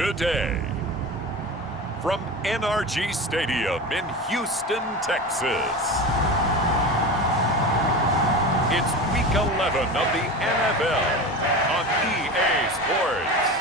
today. From NRG Stadium in Houston, Texas. It's Week 11 of the NFL on EA Sports.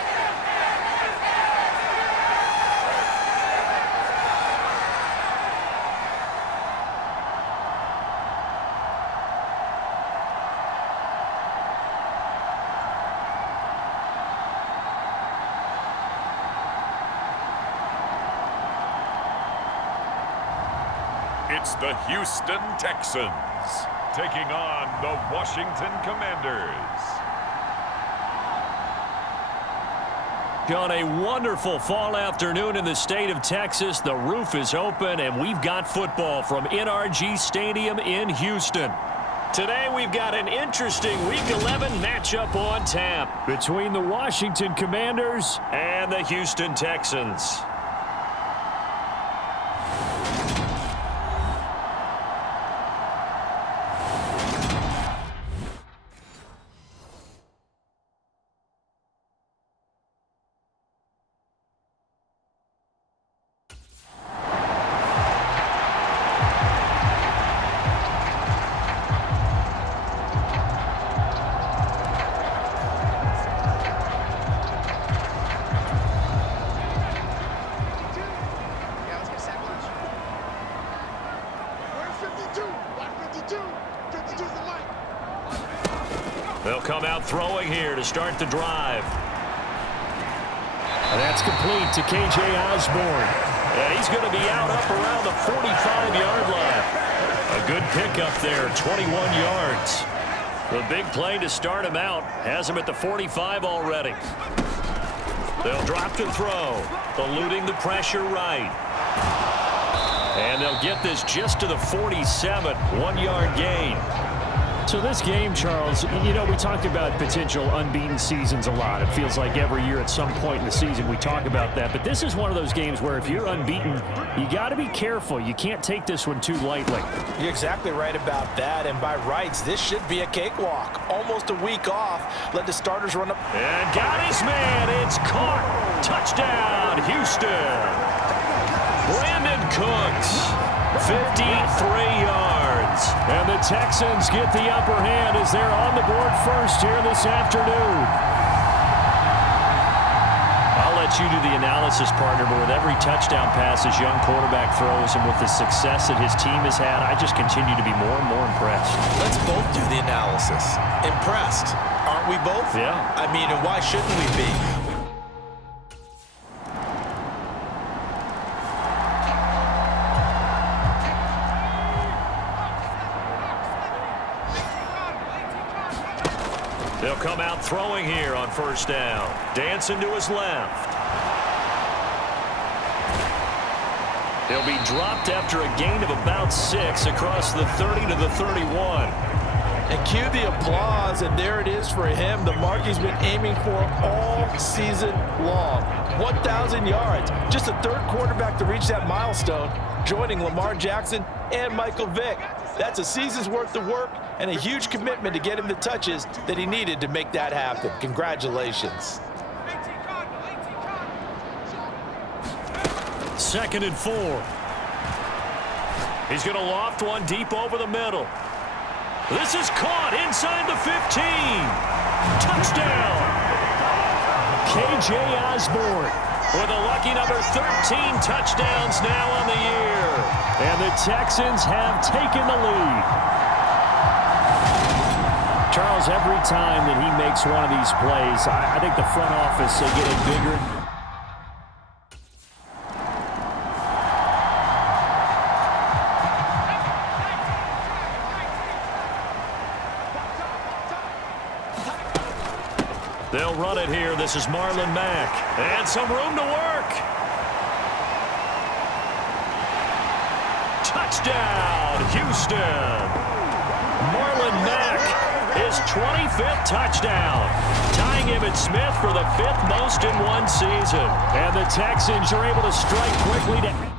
It's the Houston Texans taking on the Washington Commanders. On a wonderful fall afternoon in the state of Texas, the roof is open and we've got football from NRG Stadium in Houston. Today we've got an interesting Week 11 matchup on tap between the Washington Commanders and the Houston Texans. They'll come out throwing here to start the drive. And that's complete to K.J. Osborne. And he's going to be out up around the 45-yard line. A good pickup there, 21 yards. The big play to start him out has him at the 45 already. They'll drop to throw, eluding the pressure right. And they'll get this just to the 47, 1-yard gain. So this game, Charles, you know, we talked about potential unbeaten seasons a lot. It feels like every year at some point in the season we talk about that. But this is one of those games where if you're unbeaten, you got to be careful. You can't take this one too lightly. You're exactly right about that. And by rights, this should be a cakewalk. Almost a week off. Let the starters run up. And got his man. It's caught. Touchdown, Houston. Brandon Cooks, 53 yards. And the Texans get the upper hand as they're on the board first here this afternoon. I'll let you do the analysis, partner, but with every touchdown pass his young quarterback throws and with the success that his team has had, I just continue to be more and more impressed. Let's both do the analysis. Impressed, aren't we both? Yeah. I mean, and why shouldn't we be? They'll come out throwing here on first down. Dancing to his left. He'll be dropped after a gain of about 6 across the 30 to the 31. And cue the applause, and there it is for him. The mark he's been aiming for all season long. 1,000 yards. Just the third quarterback to reach that milestone, joining Lamar Jackson and Michael Vick. That's a season's worth of work and a huge commitment to get him the touches that he needed to make that happen. Congratulations. 2nd and 4. He's going to loft one deep over the middle. This is caught inside the 15. Touchdown. K.J. Osborne with a lucky number 13 touchdowns now on the year. And the Texans have taken the lead. Charles, every time that he makes one of these plays, I think the front office is getting bigger. They'll run it here. This is Marlon Mack. And some room to work. Touchdown, Houston. Marlon Mack, his 25th touchdown, tying Emmitt Smith for the 5th most in one season. And the Texans are able to strike quickly to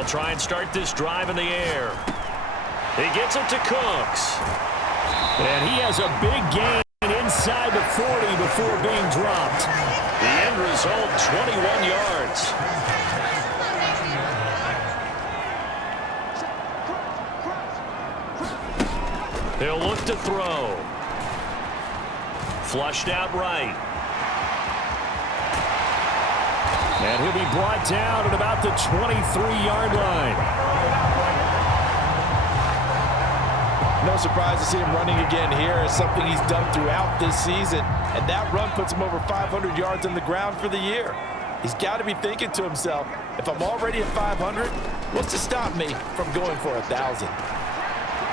They'll try and start this drive in the air. He gets it to Cooks. And he has a big gain inside the 40 before being dropped. The end result, 21 yards. He'll look to throw. Flushed out right. And he'll be brought down at about the 23-yard line. No surprise to see him running again here. It's something he's done throughout this season. And that run puts him over 500 yards on the ground for the year. He's got to be thinking to himself, if I'm already at 500, what's to stop me from going for 1,000?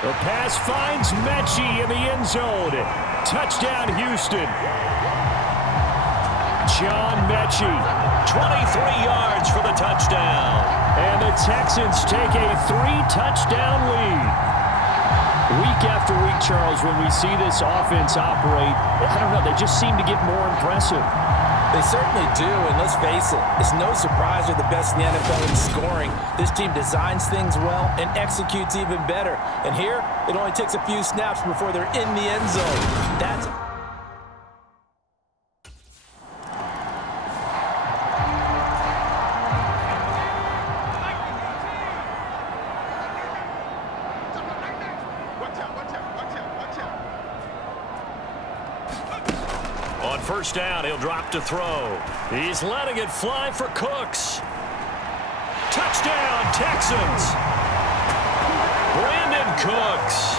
The pass finds Mechie in the end zone. Touchdown, Houston. John Mechie. 23 yards for the touchdown. And the Texans take a 3-touchdown lead. Week after week, Charles, when we see this offense operate, I don't know, they just seem to get more impressive. They certainly do, and let's face it, it's no surprise they're the best in the NFL in scoring. This team designs things well and executes even better. And here, it only takes a few snaps before they're in the end zone. That's... On first down, he'll drop to throw. He's letting it fly for Cooks. Touchdown, Texans. Brandon Cooks.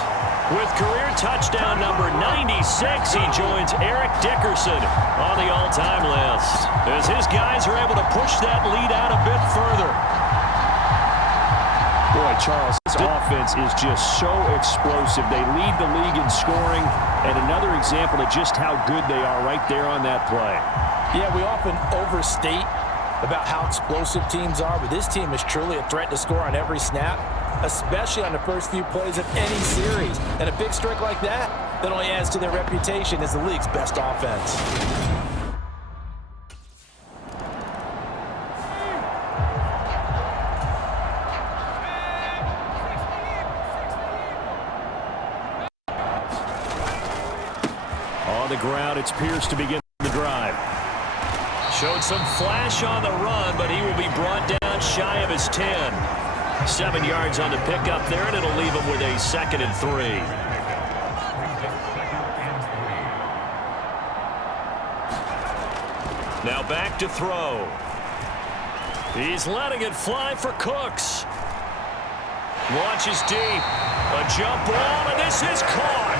With career touchdown number 96, he joins Eric Dickerson on the all-time list, as his guys are able to push that lead out a bit further. Boy, Charles, this offense is just so explosive. They lead the league in scoring, and another example of just how good they are right there on that play. Yeah, we often overstate about how explosive teams are, but this team is truly a threat to score on every snap, especially on the first few plays of any series. And a big streak like that only adds to their reputation as the league's best offense. On the ground, it's Pierce to begin the drive. Showed some flash on the run, but he will be brought down shy of his 10. 7 yards on the pickup there, and it'll leave him with a 2nd and 3. Now back to throw. He's letting it fly for Cooks. Launches deep. A jump ball, and this is caught.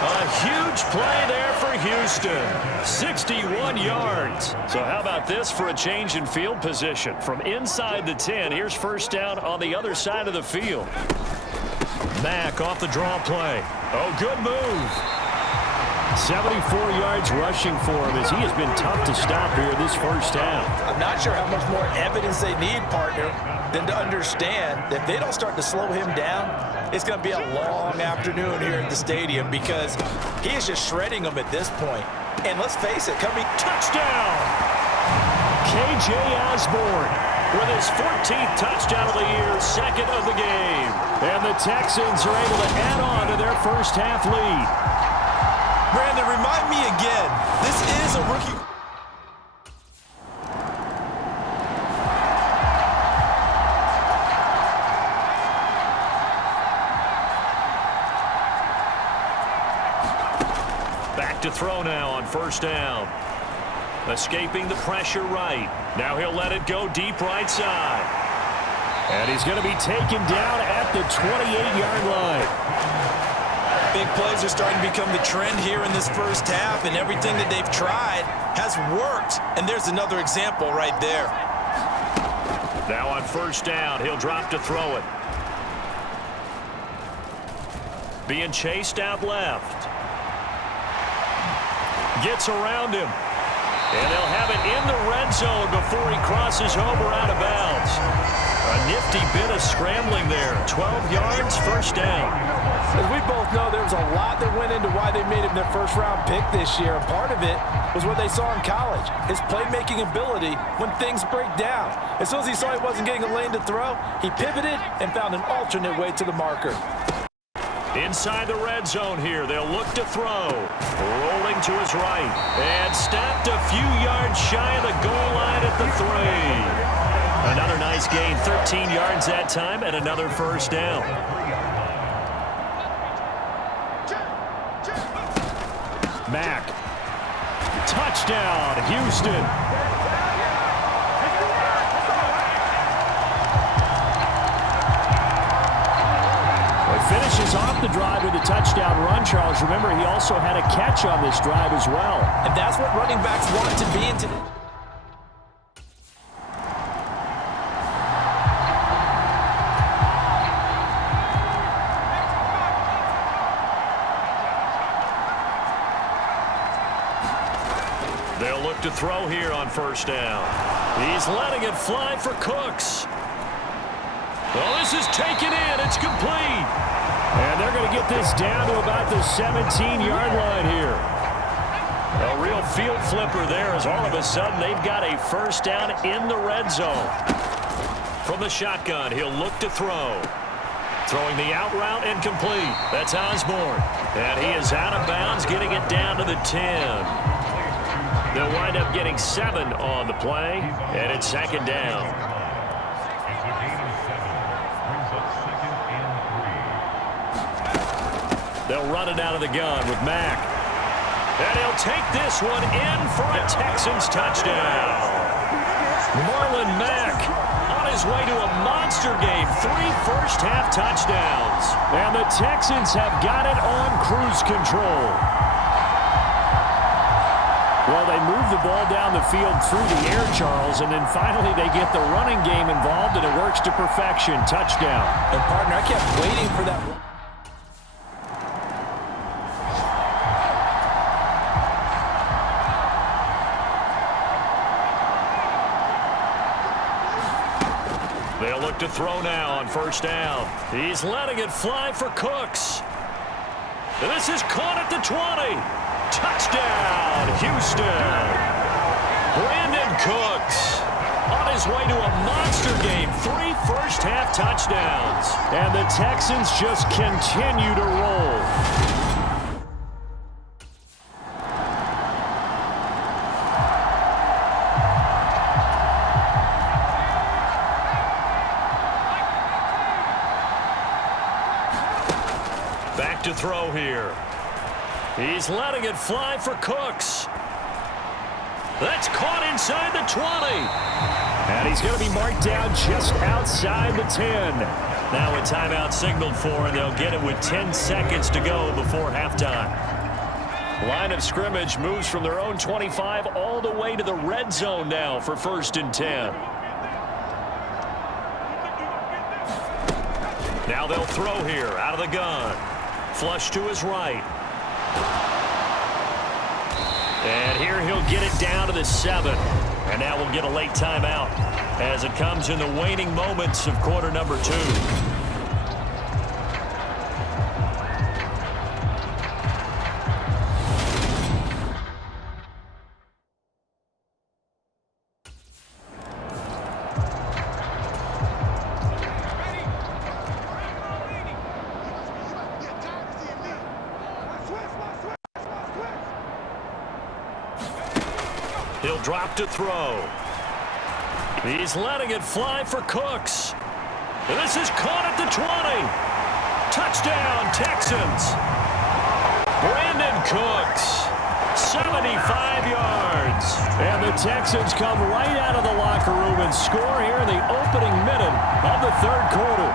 A huge play there for Houston. 61 yards. So how about this for a change in field position? From inside the 10, here's first down on the other side of the field. Mack off the draw play. Oh, good move. 74 yards rushing for him as he has been tough to stop here this first half. I'm not sure how much more evidence they need, partner, than to understand that if they don't start to slow him down, it's going to be a long afternoon here at the stadium because he is just shredding them at this point. And let's face it, coming touchdown! K.J. Osborne with his 14th touchdown of the year, 2nd of the game. And the Texans are able to add on to their first half lead. Brandon, remind me again, this is a rookie. Back to throw now on first down. Escaping the pressure right. Now he'll let it go deep right side. And he's going to be taken down at the 28-yard line. Big plays are starting to become the trend here in this first half, and everything that they've tried has worked. And there's another example right there. Now on first down, he'll drop to throw it. Being chased out left. Gets around him. And they'll have it in the red zone before he crosses over out of bounds. A nifty bit of scrambling there. 12 yards, first down. As we both know, there was a lot that went into why they made him their first-round pick this year. And part of it was what they saw in college, his playmaking ability when things break down. As soon as he saw he wasn't getting a lane to throw, he pivoted and found an alternate way to the marker. Inside the red zone here, they'll look to throw. Rolling to his right. And stopped a few yards shy of the goal line at the 3. Another nice gain, 13 yards that time, and another first down. Mack. Touchdown, Houston. Finishes off the drive with a touchdown run, Charles. Remember, he also had a catch on this drive as well. And that's what running backs want to be in today. They'll look to throw here on first down. He's letting it fly for Cooks. Well, this is taken in. It's complete. And they're going to get this down to about the 17-yard line here. A real field flipper there as all of a sudden they've got a first down in the red zone. From the shotgun, he'll look to throw. Throwing the out route incomplete. That's Osborne. And he is out of bounds, getting it down to the 10. They'll wind up getting 7 on the play, and it's second down. They'll run it out of the gun with Mack. And he'll take this one in for a Texans touchdown. Marlon Mack on his way to a monster game. 3 first-half touchdowns. And the Texans have got it on cruise control. Well, they move the ball down the field through the air, Charles, and then finally they get the running game involved, and it works to perfection. Touchdown. And, partner, I kept waiting for that. They'll look to throw now on first down. He's letting it fly for Cooks. And this is caught at the 20. Touchdown, Houston. Brandon Cooks on his way to a monster game. 3 first-half touchdowns. And the Texans just continue to roll. Back to throw here. He's letting it fly for Cooks. That's caught inside the 20. And he's going to be marked down just outside the 10. Now a timeout signaled for, and they'll get it with 10 seconds to go before halftime. Line of scrimmage moves from their own 25 all the way to the red zone now for 1st and 10. Now they'll throw here out of the gun. Flush to his right. And here he'll get it down to the 7. And now we'll get a late timeout as it comes in the waning moments of quarter number 2. He'll drop to throw. He's letting it fly for Cooks. And this is caught at the 20. Touchdown, Texans. Brandon Cooks, 75 yards. And the Texans come right out of the locker room and score here in the opening minute of the 3rd quarter.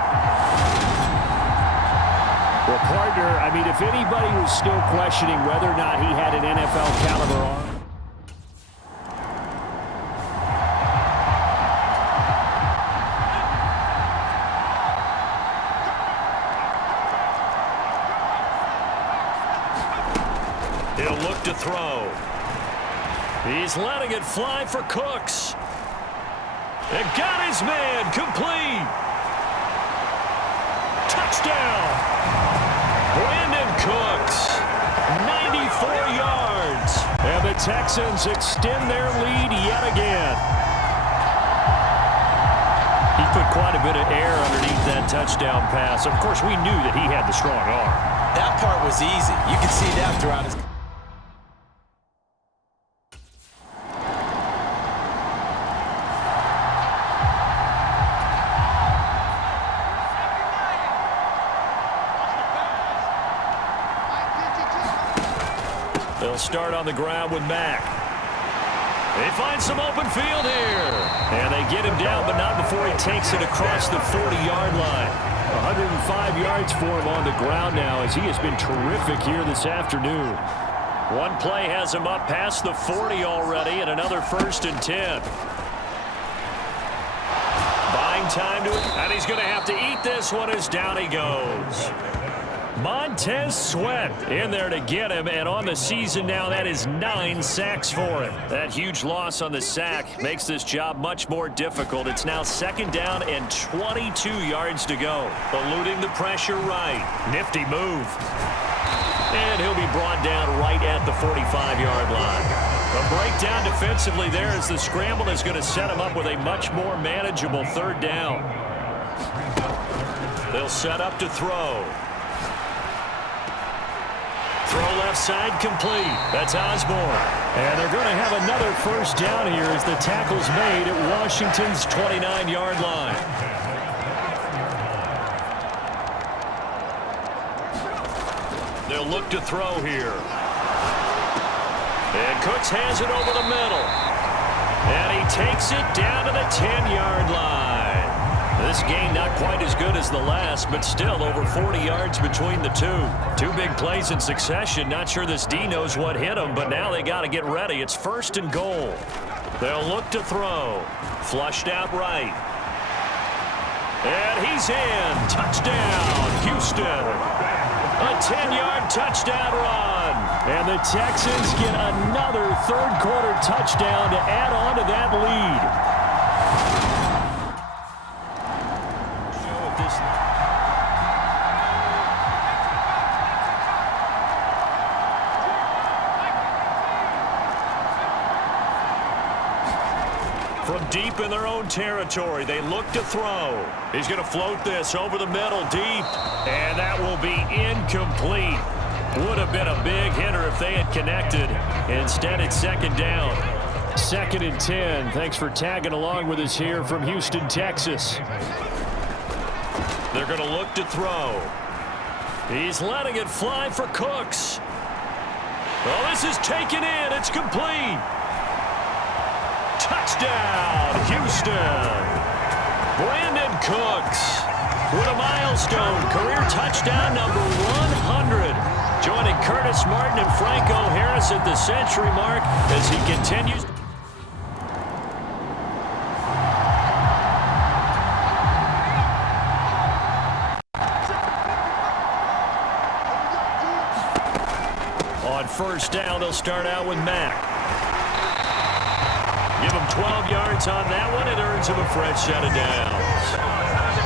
Well, partner, I mean, if anybody was still questioning whether or not he had an NFL caliber arm, he'll look to throw. He's letting it fly for Cooks. And got his man complete. Touchdown. Brandon Cooks. the Texans extend their lead yet again. He put quite a bit of air underneath that touchdown pass. Of course, we knew that he had the strong arm. That part was easy. You can see that throughout his... They'll start on the ground with Mack. They find some open field here. And they get him down, but not before he takes it across the 40-yard line. 105 yards for him on the ground now as he has been terrific here this afternoon. One play has him up past the 40 already, and another 1st and 10. Buying time to it, and he's going to have to eat this one as down he goes. Montez Sweat in there to get him, and on the season now, that is 9 sacks for him. That huge loss on the sack makes this job much more difficult. It's now 2nd down and 22 yards to go. Eluding the pressure right. Nifty move. And he'll be brought down right at the 45-yard line. A breakdown defensively there as the scramble is going to set him up with a much more manageable 3rd down. They'll set up to throw. Throw left side complete. That's Osborne. And they're going to have another 1st down here as the tackle's made at Washington's 29-yard line. They'll look to throw here. And Cooks has it over the middle. And he takes it down to the 10-yard line. This game not quite as good as the last, but still over 40 yards between the two. 2 big plays in succession. Not sure this D knows what hit him, but now they got to get ready. It's 1st and goal. They'll look to throw. Flushed out right. And he's in. Touchdown, Houston. A 10-yard touchdown run. And the Texans get another 3rd quarter touchdown to add on to that lead. From deep in their own territory, they look to throw. He's going to float this over the middle deep, and that will be incomplete. Would have been a big hitter if they had connected. Instead, it's 2nd down. 2nd and 10. Thanks for tagging along with us here from Houston, Texas. They're going to look to throw. He's letting it fly for Cooks. Well, this is taken in. It's complete. Touchdown, Houston. Brandon Cooks with a milestone career touchdown number 100. Joining Curtis Martin and Franco Harris at the century mark as he continues. On 1st down, they'll start out with Mack. Give him 12 yards on that one. It earns him a fresh set of downs.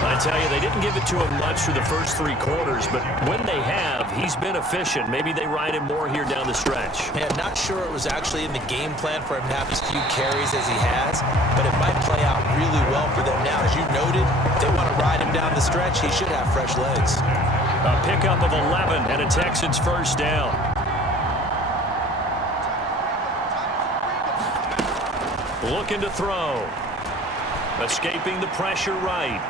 I tell you, they didn't give it to him much for the first 3 quarters, but when they have, he's been efficient. Maybe they ride him more here down the stretch. Yeah, not sure it was actually in the game plan for him to have as few carries as he has, but it might play out really well for them now. As you noted, if they want to ride him down the stretch, he should have fresh legs. A pickup of 11 and a Texans 1st down. Looking to throw. Escaping the pressure right.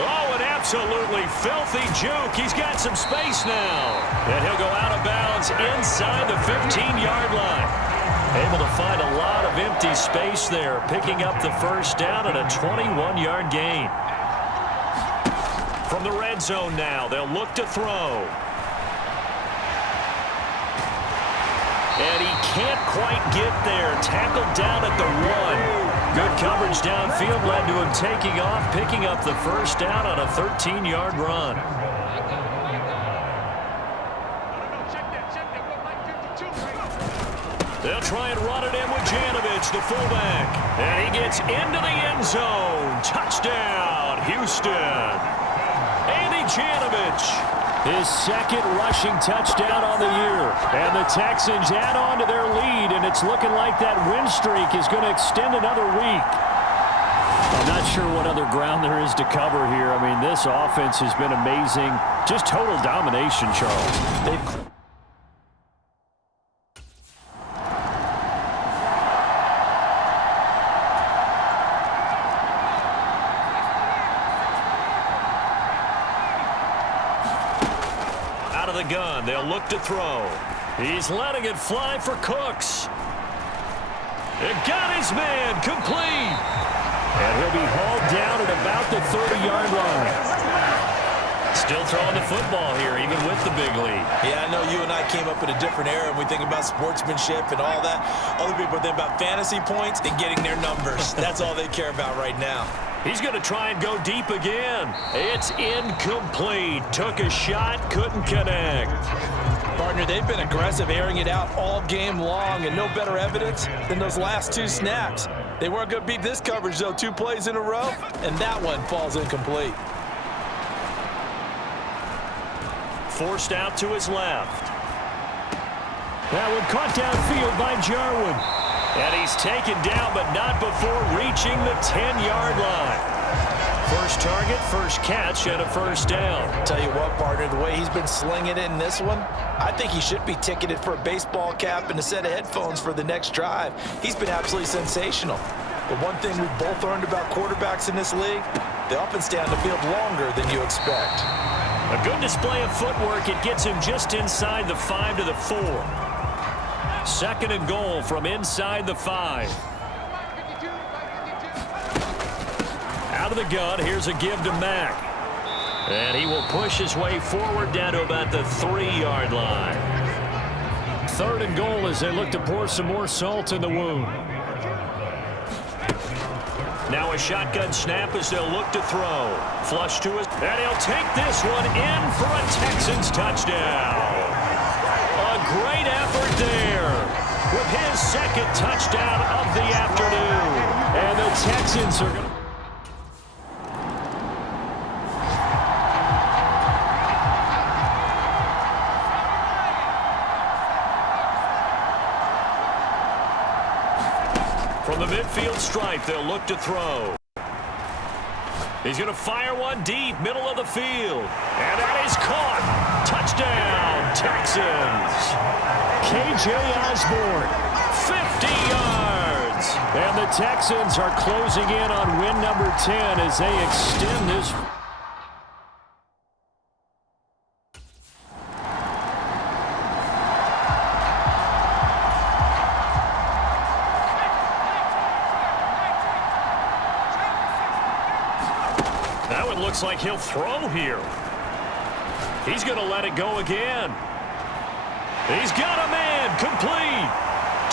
Oh, an absolutely filthy juke. He's got some space now. And he'll go out of bounds inside the 15-yard line. Able to find a lot of empty space there, picking up the 1st down and a 21-yard gain. From the red zone now, they'll look to throw. And he can't quite get there. Tackled down at the 1. Good coverage downfield led to him taking off, picking up the 1st down on a 13-yard run. They'll try and run it in with Janovich, the fullback. And he gets into the end zone. Touchdown, Houston. Andy Janovich. His second rushing touchdown on the year. And the Texans add on to their lead, and it's looking like that win streak is going to extend another week. I'm not sure what other ground there is to cover here. I mean, this offense has been amazing. Just total domination, Charles. Out of the gun, they'll look to throw. He's letting it fly for Cooks. It got his man, complete. And he'll be hauled down at about the 30-yard line. Still throwing the football here, even with the big lead. Yeah, I know you and I came up in a different era, and we think about sportsmanship and all that. Other people think about fantasy points and getting their numbers. That's all they care about right now. He's going to try and go deep again. It's incomplete. Took a shot, couldn't connect. Partner, they've been aggressive, airing it out all game long, and no better evidence than those last two snaps. They weren't going to beat this coverage, though, 2 plays in a row, and that one falls incomplete. Forced out to his left. That one caught downfield by Jarwin. And he's taken down, but not before reaching the 10-yard line. First target, first catch, and a first down. Tell you what, partner, the way he's been slinging it in this one, I think he should be ticketed for a baseball cap and a set of headphones for the next drive. He's been absolutely sensational. But one thing we've both learned about quarterbacks in this league, they often stay on the field longer than you expect. A good display of footwork. It gets him just inside the 5 to the 4. Second and goal from inside the 5. Out of the gun, here's a give to Mack. And he will push his way forward down to about the 3-yard line. Third and goal as they look to pour some more salt in the wound. Now a shotgun snap as they'll look to throw. Flush to his, and he'll take this one in for a Texans touchdown. A great effort there with his second touchdown of the afternoon. And the Texans are going to... From the midfield stripe, they'll look to throw. He's going to fire one deep, middle of the field. And that is caught. Touchdown, Texans. KJ Osborne, 50 yards. And the Texans are closing in on win number 10 as they extend this. That one looks like he'll throw here. He's going to let it go again. He's got a man, complete.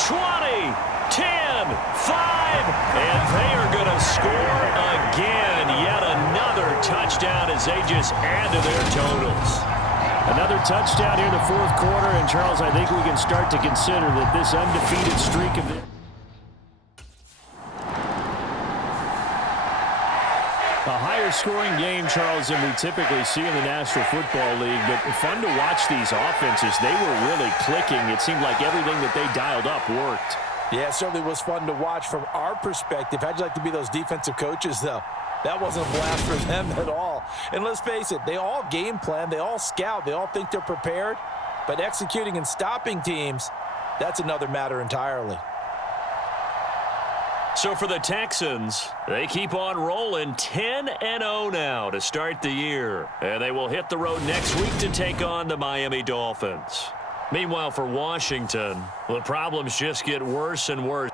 20, 10, 5, and they are going to score again. Yet another touchdown as they just add to their totals. Another touchdown here in the fourth quarter, and Charles, I think we can start to consider that this undefeated streak of the... A higher-scoring game, Charles, than we typically see in the National Football League, but fun to watch these offenses. They were really clicking. It seemed like everything that they dialed up worked. Yeah, it certainly was fun to watch from our perspective. How'd you like to be those defensive coaches, though? That wasn't a blast for them at all. And let's face it, they all game plan, they all scout, they all think they're prepared, but executing and stopping teams, that's another matter entirely. So for the Texans, they keep on rolling 10-0 now to start the year. And they will hit the road next week to take on the Miami Dolphins. Meanwhile, for Washington, the problems just get worse and worse.